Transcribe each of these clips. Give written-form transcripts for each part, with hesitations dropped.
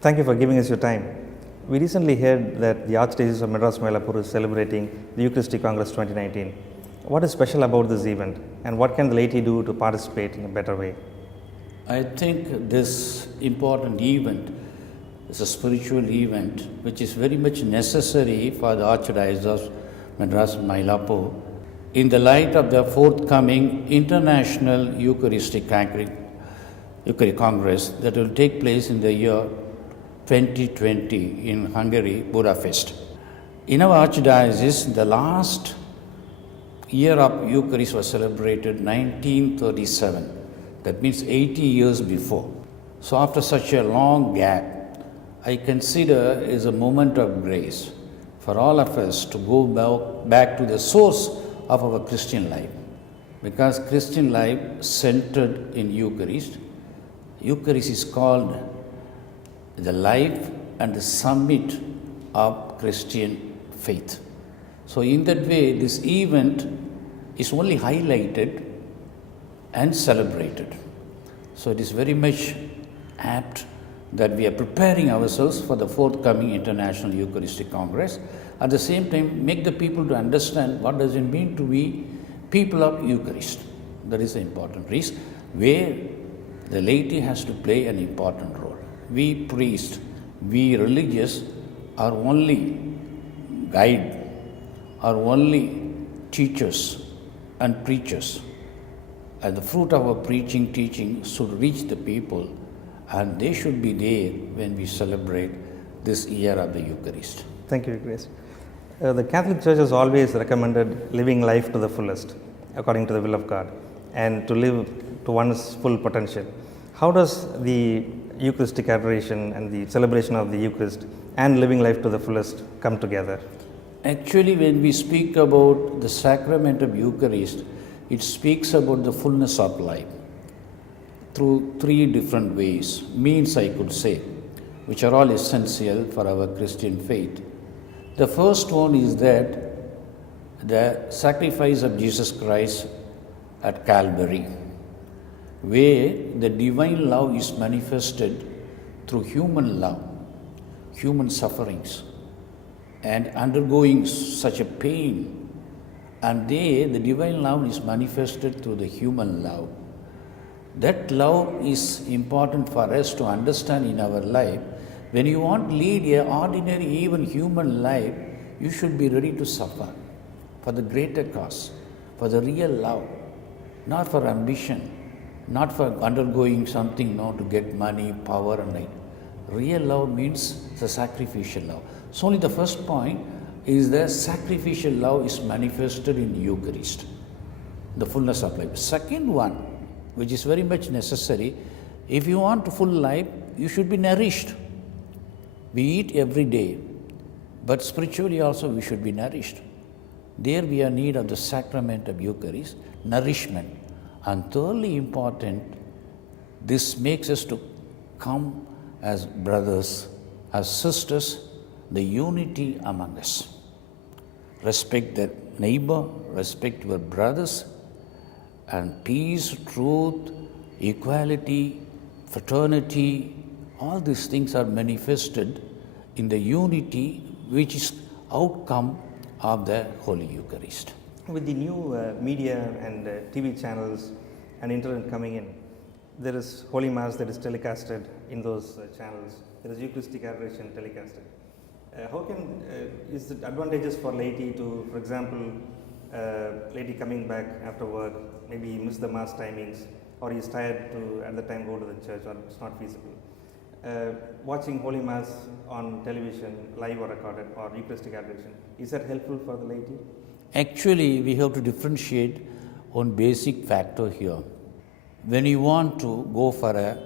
Thank you for giving us your time. We recently heard that the Archdiocese of Madras Mylapore is celebrating the Eucharistic Congress 2019. What is special about this event, and what can the laity do to participate in a better way? I think this important event is a spiritual event which is very much necessary for the Archdiocese of Madras Mylapore in the light of the forthcoming International Eucharistic Congress that will take place in the year 2020 in Hungary, Budapest. In our Archdiocese, the last year of Eucharist was celebrated 1937. That means 80 years before. So after such a long gap, I consider is a moment of grace for all of us to go back to the source of our Christian life. Because Christian life centered in Eucharist. Eucharist is called the life and the summit of Christian faith. So in that way, this event is only highlighted and celebrated. So it is very much apt that we are preparing ourselves for the forthcoming International Eucharistic Congress. At the same time, make the people to understand what does it mean to be people of Eucharist. That is the important piece, where the laity has to play an important role. We priests, we religious are only guide, are only teachers and preachers. And the fruit of our preaching, teaching should reach the people, and they should be there when we celebrate this year of the Eucharist. Thank you, Grace. The Catholic Church has always recommended living life to the fullest, according to the will of God, and to live to one's full potential. How does the Eucharistic adoration and the celebration of the Eucharist and living life to the fullest come together? Actually, when we speak about the sacrament of Eucharist, it speaks about the fullness of life through three different ways, means I could say, which are all essential for our Christian faith. The first one is that the sacrifice of Jesus Christ at Calvary, where the divine love is manifested through human love, human sufferings, and undergoing such a pain. And there, the divine love is manifested through the human love. That love is important for us to understand in our life. When you want to lead an ordinary, even human life, you should be ready to suffer for the greater cause, for the real love, not for ambition, not for undergoing something to get money, power, and right. Real love means the sacrificial love. So only the first point is the sacrificial love is manifested in Eucharist, the fullness of life. Second one, which is very much necessary, if you want a full life, you should be nourished. We eat every day, but spiritually also we should be nourished. There we are in need of the sacrament of Eucharist, nourishment. And thirdly important, this makes us to come as brothers, as sisters, the unity among us. Respect the neighbor, respect your brothers, and peace, truth, equality, fraternity, all these things are manifested in the unity which is outcome of the Holy Eucharist. With the new media and TV channels and internet coming in, there is Holy Mass that is telecasted in those channels. There is Eucharistic adoration telecasted. How can, is it advantageous for laity to, for example, laity coming back after work, maybe he missed the Mass timings, or he is tired to at the time go to the church, or it's not feasible. Watching Holy Mass on television, live or recorded, or Eucharistic adoration, is that helpful for the laity? Actually, we have to differentiate one basic factor here. When you want to go for a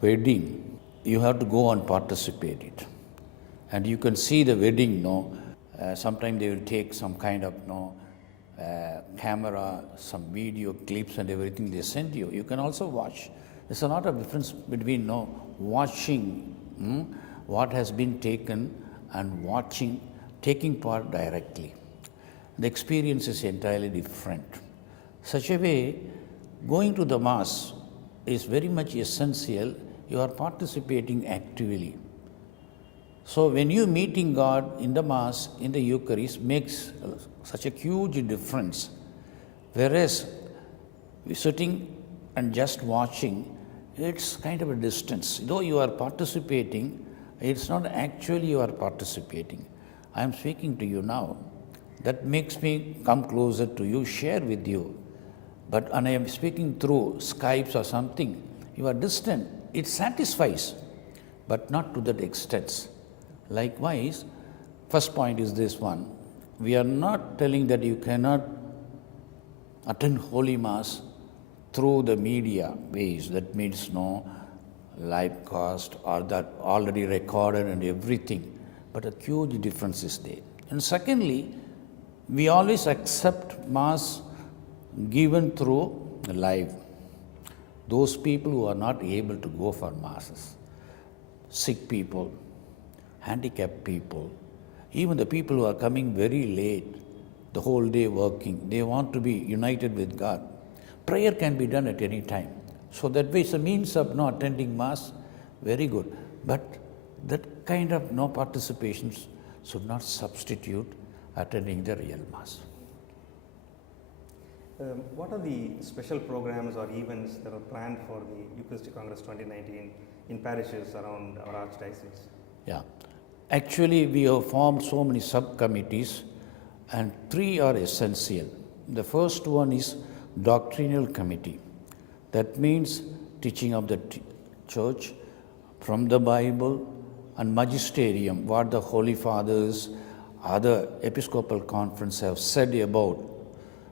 wedding, you have to go and participate it. And you can see the wedding, sometimes they will take some kind of camera, some video clips and everything they send you. You can also watch. There's a lot of difference between watching what has been taken and taking part directly. The experience is entirely different. Such a way, going to the Mass is very much essential. You are participating actively. So when you meeting God in the Mass, in the Eucharist, makes such a huge difference. Whereas sitting and just watching, it's kind of a distance. Though you are participating, it's not actually you are participating. I am speaking to you now. That makes me come closer to you, share with you. But when I am speaking through Skypes or something, you are distant. It satisfies, but not to that extent. Likewise, first point is this one. We are not telling that you cannot attend Holy Mass through the media ways. That means no live cast or that already recorded and everything. But a huge difference is there. And secondly, we always accept Mass given through live. Those people who are not able to go for Masses, sick people, handicapped people, even the people who are coming very late, the whole day working, they want to be united with God. Prayer can be done at any time. So that way it's a means of not attending Mass, very good. But that kind of no participations should not substitute attending the real Mass. What are the special programs or events that are planned for the Eucharistic Congress 2019 in parishes around our Archdiocese? Yeah. Actually, we have formed so many subcommittees, and 3 are essential. The first one is doctrinal committee. That means teaching of the church from the Bible, and magisterium, what the Holy Fathers, other Episcopal Conference have said about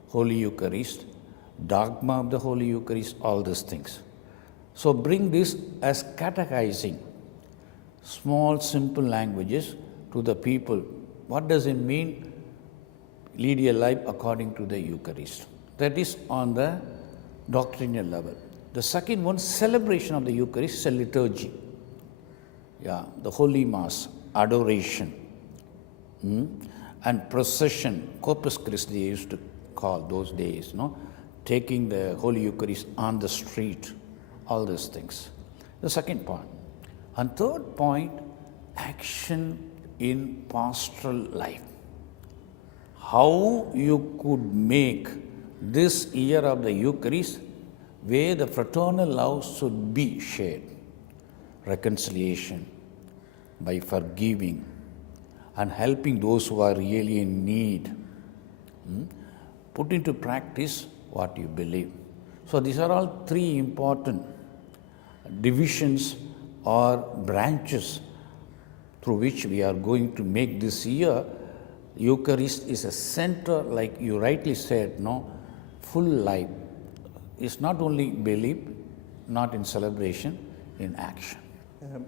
Holy Eucharist, dogma of the Holy Eucharist, all these things. So bring this as catechizing, small simple languages to the people. What does it mean? Lead a life according to the Eucharist. That is on the doctrinal level. The second one, celebration of the Eucharist, is a liturgy. Yeah, the Holy Mass, adoration, and procession, Corpus Christi they used to call those days, taking the Holy Eucharist on the street, all these things. The second point. And third point, action in pastoral life. How you could make this year of the Eucharist where the fraternal love should be shared. Reconciliation by forgiving and helping those who are really in need. Put into practice what you believe. So these are all 3 important divisions or branches through which we are going to make this year. Eucharist is a center, like you rightly said, full life. It's not only belief, not in celebration, in action.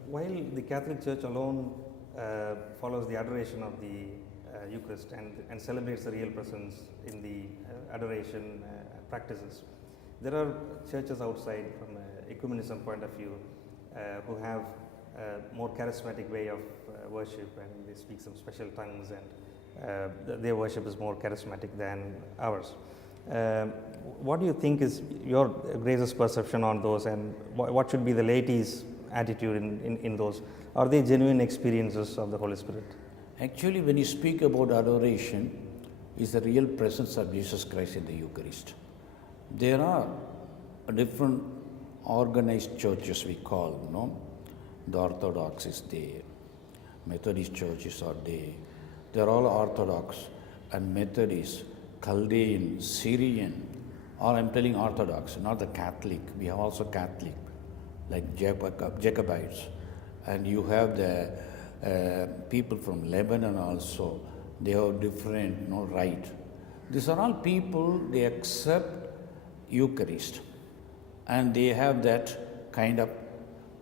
While the Catholic Church alone follows the adoration of the Eucharist and celebrates the real presence in the adoration practices, there are churches outside from an ecumenism point of view who have a more charismatic way of worship, and they speak some special tongues, and their worship is more charismatic than ours. What do you think is your Grace's perception on those, and what should be the laity's attitude in those? Are they genuine experiences of the Holy Spirit? Actually, when you speak about adoration, is the real presence of Jesus Christ in the Eucharist. There are different organized churches we call, the Orthodox is there, Methodist churches are there. They are all Orthodox and Methodist, Chaldean, Syrian, or I'm telling Orthodox, not the Catholic. We have also Catholic, like Jacobites. And you have the people from Lebanon also. They have different rite. These are all people, they accept Eucharist. And they have that kind of,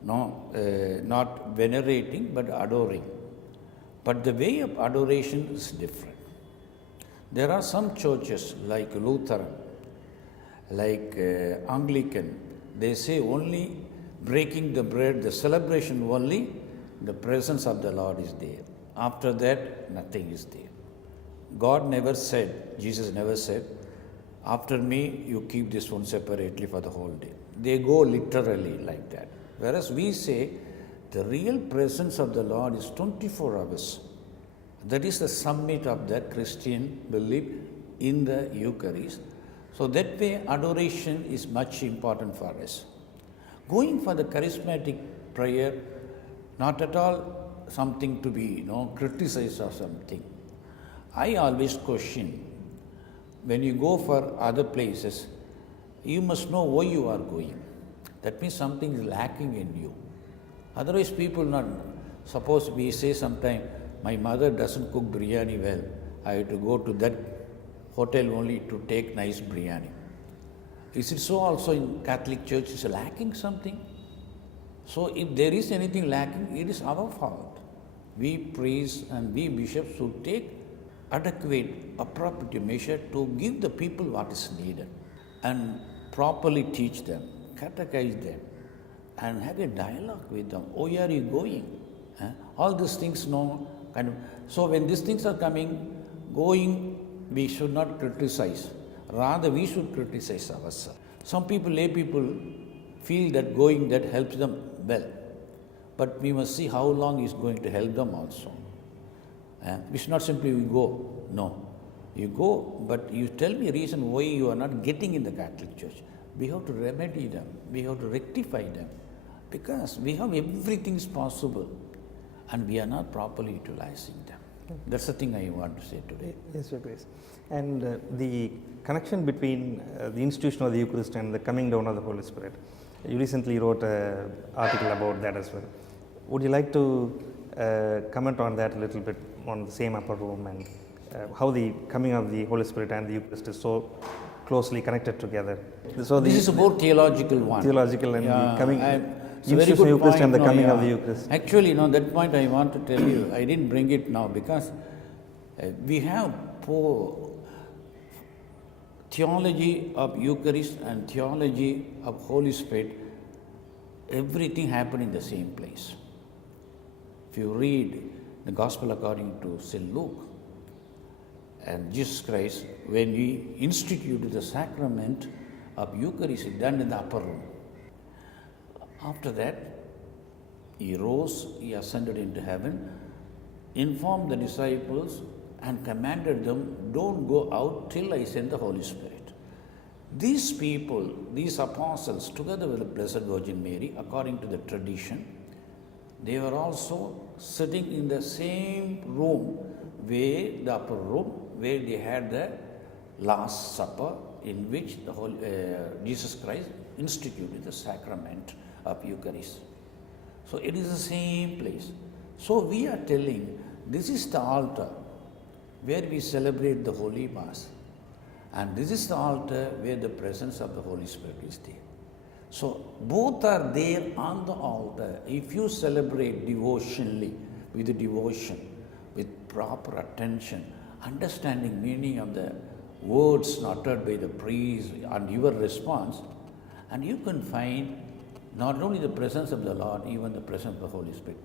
not venerating, but adoring. But the way of adoration is different. There are some churches like Lutheran, like Anglican, they say only breaking the bread, the celebration only, the presence of the Lord is there. After that, nothing is there. God never said, Jesus never said, after me, you keep this one separately for the whole day. They go literally like that. Whereas we say, The real presence of the Lord is 24 hours. That is the summit of the Christian belief in the Eucharist. So that way adoration is much important for us. Going for the charismatic prayer, not at all something to be criticized or something. I always question, when you go for other places, you must know why you are going. That means something is lacking in you. Otherwise people not, suppose we say sometime, my mother doesn't cook biryani well, I have to go to that hotel only to take nice biryani. Is it so also in Catholic Church? Is lacking something? So if there is anything lacking, it is our fault. We priests and we bishops should take adequate, appropriate measure to give the people what is needed and properly teach them, catechize them, and have a dialogue with them. Where are you going? All these things, So when these things are going, we should not criticize. Rather, we should criticize ourselves. Some people, lay people, feel that going that helps them well. But we must see how long is going to help them also. We should not simply go. No. You go, but you tell me a reason why you are not getting in the Catholic Church. We have to remedy them. We have to rectify them. Because we have everything is possible and we are not properly utilizing them. That's the thing I want to say today. Yes, Your Grace. And the connection between the institution of the Eucharist and the coming down of the Holy Spirit. You recently wrote an article about that as well. Would you like to comment on that a little bit, on the same upper room, and how the coming of the Holy Spirit and the Eucharist is so closely connected together? So this is a more theological one. Theological and the coming institution of the Eucharist point, and the coming of the Eucharist. Actually, that point I want to tell you, I didn't bring it now because we have theology of Eucharist and theology of Holy Spirit, everything happened in the same place. If you read the Gospel according to St. Luke, and Jesus Christ, when he instituted the sacrament of Eucharist, done in the upper room. After that, he rose, he ascended into heaven, informed the disciples and commanded them, don't go out till I send the Holy Spirit. These people, these apostles, together with the Blessed Virgin Mary, according to the tradition, they were also sitting in the same room, where the upper room, where they had the Last Supper, in which Jesus Christ instituted the sacrament of Eucharist. So it is the same place. So we are telling, this is the altar where we celebrate the Holy Mass, and this is the altar where the presence of the Holy Spirit is there. So both are there on the altar. If you celebrate devotionally, with the devotion, with proper attention, understanding meaning of the words uttered by the priest and your response, and you can find not only the presence of the Lord, even the presence of the Holy Spirit.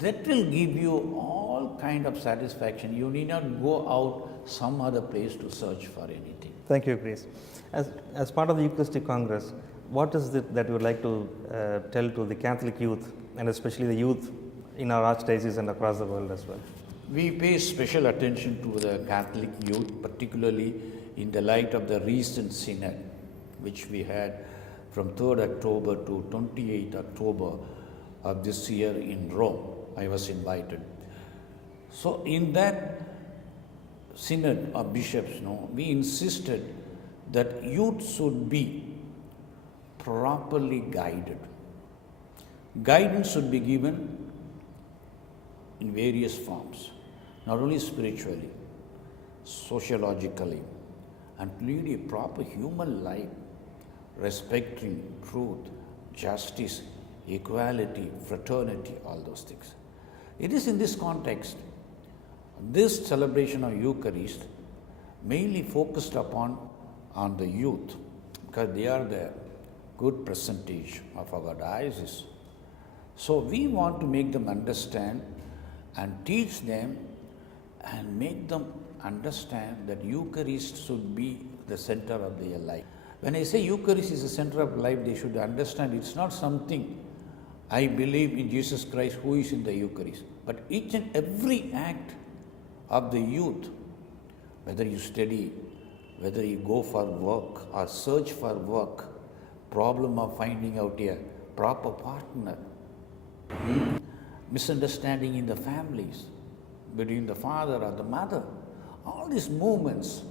That will give you all kind of satisfaction. You need not go out some other place to search for anything. Thank you, Grace. As part of the Eucharistic Congress, what is it that you would like to tell to the Catholic youth, and especially the youth in our Archdiocese and across the world as well? We pay special attention to the Catholic youth, particularly in the light of the recent synod, which we had from 3rd October to 28th October of this year in Rome. I was invited. So in that synod of bishops, we insisted that youth should be properly guided. Guidance should be given in various forms, not only spiritually, sociologically, and lead a proper human life, respecting truth, justice, equality, fraternity, all those things. It is in this context, this celebration of Eucharist mainly focused upon on the youth, because they are the good percentage of our diocese. So we want to make them understand and teach them and make them understand that Eucharist should be the center of their life. When I say Eucharist is the center of life, they should understand it's not something I believe in Jesus Christ who is in the Eucharist. But each and every act of the youth, whether you study, whether you go for work or search for work, problem of finding out a proper partner, misunderstanding in the families, between the father or the mother, all these movements,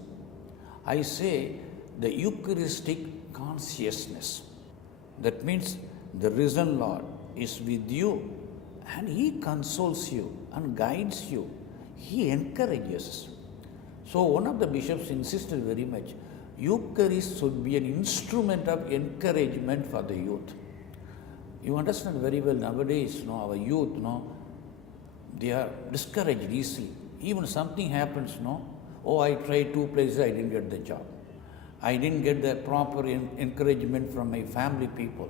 I say the Eucharistic consciousness. That means the risen Lord is with you and He consoles you and guides you. He encourages. So one of the bishops insisted very much, Eucharist should be an instrument of encouragement for the youth. You understand very well nowadays, our youth, they are discouraged easily. Even something happens, oh, I tried 2 places, I didn't get the job. I didn't get the proper encouragement from my family people.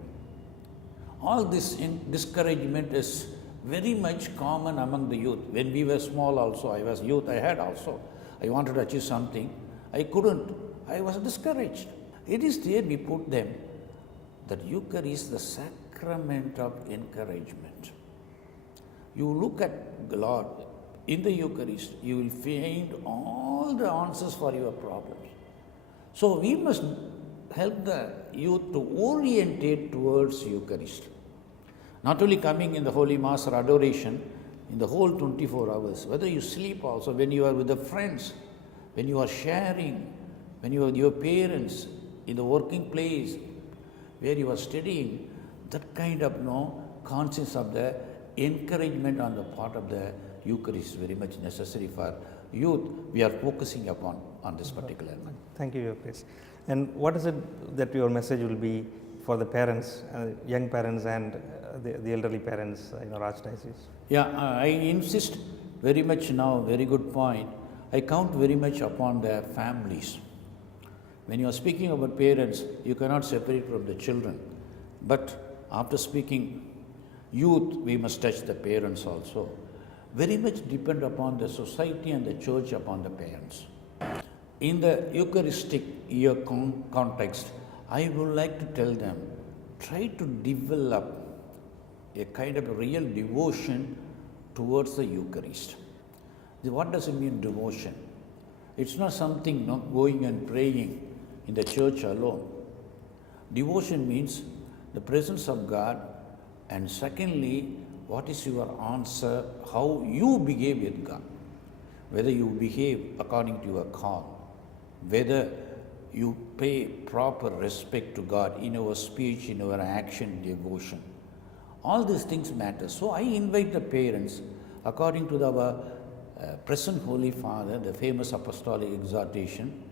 All this discouragement is very much common among the youth. When we were small also, I was youth, I wanted to achieve something. I couldn't. I was discouraged. It is there we put them that Eucharist is the sacrament of encouragement. You look at the Lord in the Eucharist, you will find all the answers for your problems. So we must help the youth to orientate towards Eucharist. Not only coming in the Holy Mass or adoration, in the whole 24 hours, whether you sleep also, when you are with the friends, when you are sharing, when you are with your parents, in the working place, where you are studying, that kind of conscience of the encouragement on the part of the Eucharist is very much necessary for youth. We are focusing upon on this particular one. Thank you, Your Grace. And what is it that your message will be for the parents, young parents and the elderly parents in our Archdiocese? Yeah, I insist very much now, very good point. I count very much upon their families. When you are speaking about parents, you cannot separate from the children. But after speaking youth, we must touch the parents also. Very much depend upon the society and the church upon the parents. In the Eucharistic year context, I would like to tell them, try to develop a kind of real devotion towards the Eucharist. What does it mean, devotion? It's not something going and praying in the church alone. Devotion means the presence of God, and secondly, what is your answer, how you behave with God. Whether you behave according to your call, whether you pay proper respect to God in our speech, in our action, devotion. All these things matter. So I invite the parents, according to our present Holy Father, the famous apostolic exhortation,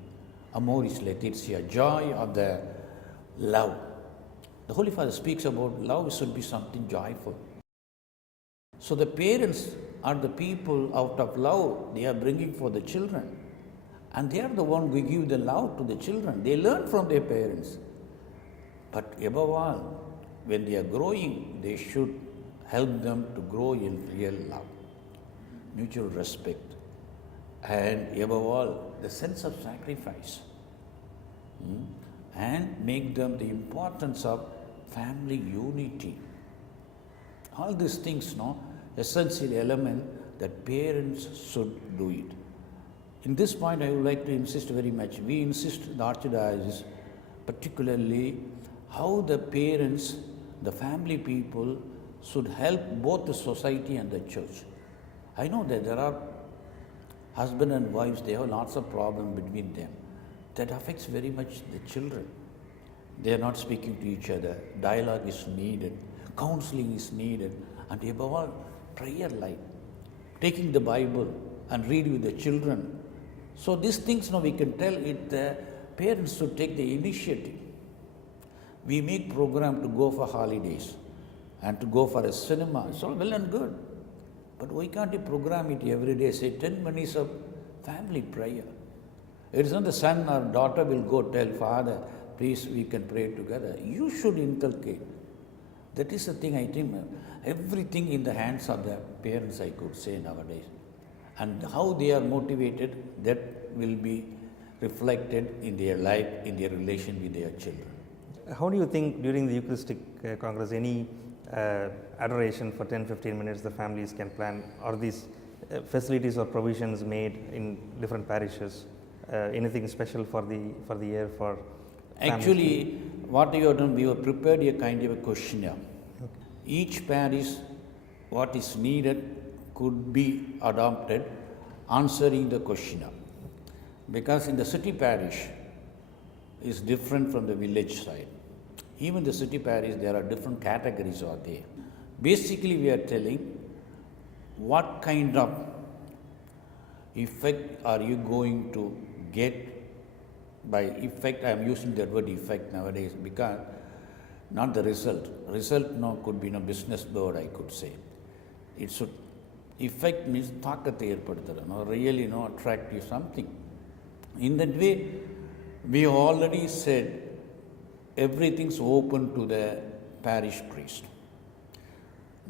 Amoris Laetitia, joy of the love. The Holy Father speaks about love should be something joyful. So the parents are the people out of love they are bringing for the children. And they are the one who give the love to the children. They learn from their parents. But above all, when they are growing, they should help them to grow in real love, mutual respect, and above all, the sense of sacrifice. And make them the importance of family unity. All these things, essential element that parents should do it. In this point, I would like to insist very much. We insist, the Archdiocese, particularly how the parents, the family people should help both the society and the church. I know that there are husband and wives, they have lots of problems between them. That affects very much the children. They are not speaking to each other. Dialogue is needed. Counseling is needed. And above all, prayer life. Taking the Bible and read with the children. So these things we can tell it, the parents should take the initiative. We make program to go for holidays and to go for a cinema. It's all well and good. But why can't you program it every day? Say 10 minutes of family prayer. It is not the son or daughter will go tell father, please we can pray together. You should inculcate. That is the thing I think. Everything in the hands of the parents, I could say nowadays. And how they are motivated, that will be reflected in their life, in their relation with their children. How do you think during the Eucharistic Congress, any adoration for 10-15 minutes the families can plan, or these facilities or provisions made in different parishes? Anything special for the year for Actually, what we have done, we have prepared a kind of a questionnaire. Okay. Each parish, what is needed could be adopted answering the questionnaire. Because in the city parish is different from the village side. Even the city parish, there are different categories are there. Basically, we are telling what kind of effect are you going to get. By effect, I am using the word effect nowadays because not the result. Result no could be no business word, I could say. It should effect means taakathai erpaduthara, no really no attract you something. In that way, we already said everything's open to the parish priest.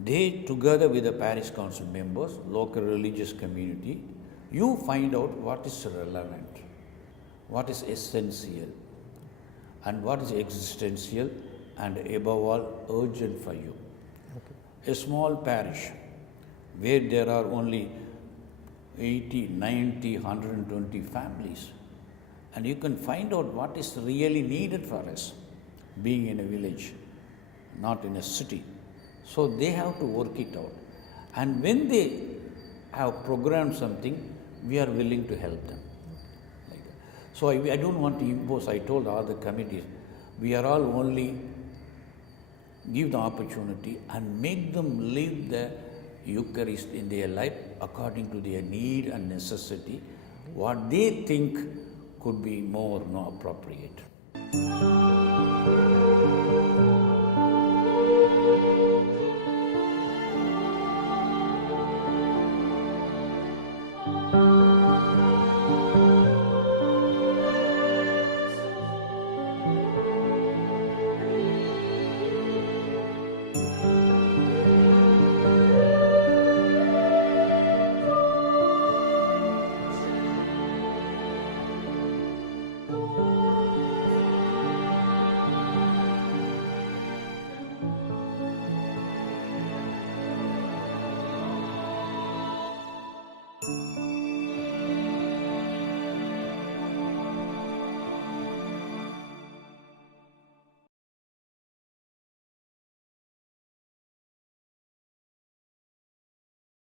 They, together with the parish council members, local religious community, you find out what is relevant, what is essential, and what is existential, and above all, urgent for you. Okay. A small parish where there are only 80, 90, 120 families, and you can find out what is really needed for us, being in a village, not in a city. So they have to work it out. And when they have programmed something, we are willing to help them. Like that. So I don't want to impose. I told all the committees, we are all only give the opportunity and make them live the Eucharist in their life according to their need and necessity, what they think could be more appropriate.